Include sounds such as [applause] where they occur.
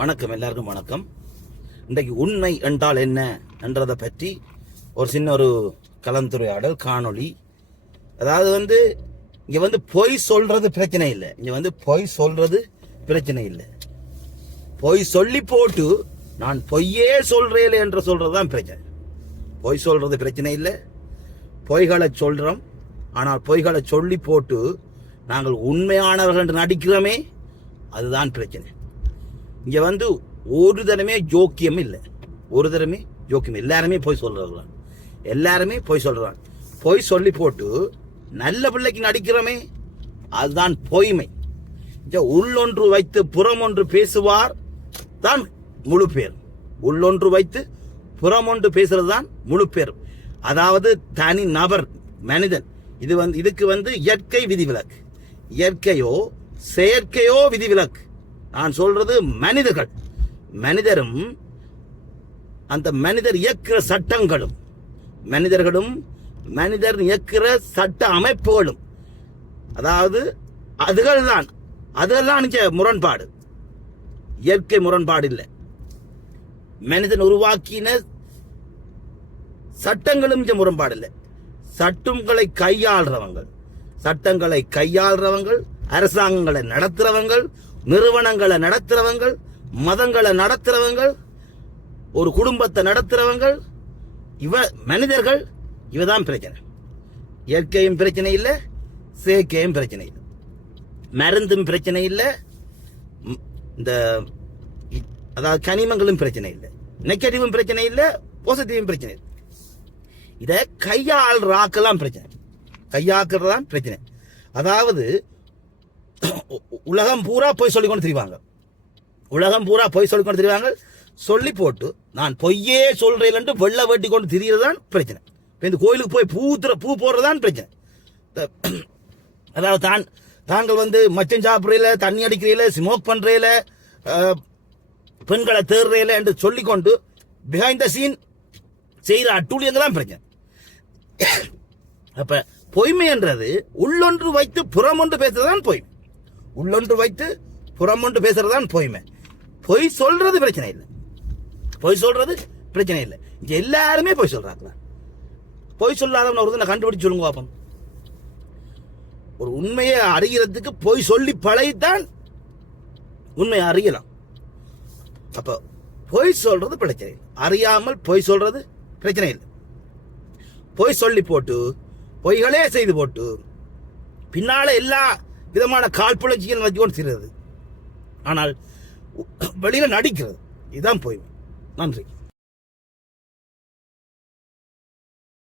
வணக்கம் எல்லாருக்கும் வணக்கம். இன்றைக்கு உண்மை என்றால் என்ன என்றதை பற்றி ஒரு சின்ன ஒரு கலந்துரையாடல் காணொளி. அதாவது வந்து இங்கே வந்து பொய் சொல்றது பிரச்சனை இல்லை. இங்கே வந்து பொய் சொல்றது பிரச்சனை இல்லை. பொய் சொல்லி போட்டு நான் பொய்யே சொல்றேன் என்று சொல்றதுதான் பிரச்சனை. பொய் சொல்றது பிரச்சனை இல்லை. பொய்களை சொல்றோம். ஆனால் பொய்களை சொல்லி போட்டு நாங்கள் உண்மையானவர்கள் என்று நடிக்கிறோமே அதுதான் பிரச்சனை. இங்க வந்து ஒரு தரமே ஜோக்கியம் இல்லை. ஒரு தரமே ஜோக்கியம். எல்லாருமே பொய் சொல்றாங்க. எல்லாருமே பொய் சொல்றாங்க. பொய் சொல்லி போட்டு நல்ல பிள்ளைக்கு நடிக்கிறோமே அதுதான் பொய்மை. உள்ளொன்று வைத்து புறம் ஒன்று பேசுவார் தான் முழு பேர். உள்ளொன்று வைத்து புறம் ஒன்று பேசுறது தான் முழு பேர். அதாவது தனி நபர் மனிதன். இது வந்து இதுக்கு வந்து இயற்கை விதிவிலக்கு. இயற்கையோ செயற்கையோ விதிவிலக்கு. நான் சொல்றது மனிதர்கள். மனிதரும் அந்த மனிதர் இயக்கிற சட்டங்களும் மனிதர்களும் மனிதர் இயக்கிற சட்ட அமைப்புகளும் அதாவது அதுகள் தான் அதெல்லாம் முரண்பாடு. இயற்கை முரண்பாடு இல்லை. மனிதன் உருவாக்கின சட்டங்களும் இங்கே முரண்பாடு இல்லை. சட்டங்களை கையாள்றவங்க. சட்டங்களை கையாளுறவங்கள் அரசாங்கங்களை நடத்துறவங்கள் நிறுவனங்களை நடத்துறவங்கள் மதங்களை நடத்துறவங்கள் ஒரு குடும்பத்தை நடத்துறவங்கள் இவ மனிதர்கள் இவதான் பிரச்சனை. இயற்கையும் பிரச்சனை இல்லை செயற்கையும் பிரச்சனை இல்லை. மருந்தும் பிரச்சனை இல்லை இந்த அதாவது கனிமங்களும் பிரச்சனை இல்லை. நெகட்டிவும் பிரச்சனை இல்லை பாசிட்டிவும் பிரச்சனை இல்லை. இதை கையாளுறாக்கெல்லாம் பிரச்சனை. கையாக்குறது தான் பிரச்சனை. அதாவது உலகம் பூரா போய் சொல்லிக்கொண்டு திரிவாங்க. உலகம் பூரா பொய் சொல்லிக்கொண்டு திரிவாங்க. சொல்லி போட்டு நான் பொய்யே சொல்றேன் வெள்ள வெட்டி கொண்டு திரியறது தான் பிரச்சனை. இப்போ இந்த கோயிலுக்கு போய் பூத்துற பூ போடுறதுதான் பிரச்சனை. [clears throat] அதாவது தான் தாங்கள் வந்து மச்சம் சாப்பிட்றீல தண்ணி அடிக்கிறீல ஸ்மோக் பண்றீல பெண்களை தேர்றையில என்று சொல்லிக்கொண்டு பிஹைண்ட் த சீன் செய்கிற அட்டூழியங்கள் தான் பிரச்சனை. [clears throat] அப்போ பொய்மைன்றது உள்ளொன்று வைத்து புறமொன்று பேசுறதுதான் பொய்மை. உள்ளொன்று வைத்து புறமொன்று பேசுறதுதான் பொய்மை. பொய் சொல்றது பிரச்சனை இல்லை. பொய் சொல்றது பிரச்சனை இல்லை. இங்க எல்லாருமே பொய் சொல்றாங்களா பொய் சொல்லாதவன் ஒரு கண்டுபிடிச்சு சொல்லுங்க பாப்போம். ஒரு உண்மையை அறிகிறதுக்கு பொய் சொல்லி பழகித்தான் உண்மையை அறியலாம். அப்ப பொய் சொல்றது பிரச்சனை இல்லை. அறியாமல் பொய் சொல்றது பிரச்சனை இல்லை. பொய் சொல்லி போட்டு பொய்களே செய்து போட்டு பின்னால எல்லா விதமான காழ்ப்புணர்ச்சிகள் வச்சுக்கொண்டு செய்கிறது ஆனால் வெளியில் நடிக்கிறது. இதுதான் போய் நன்றி.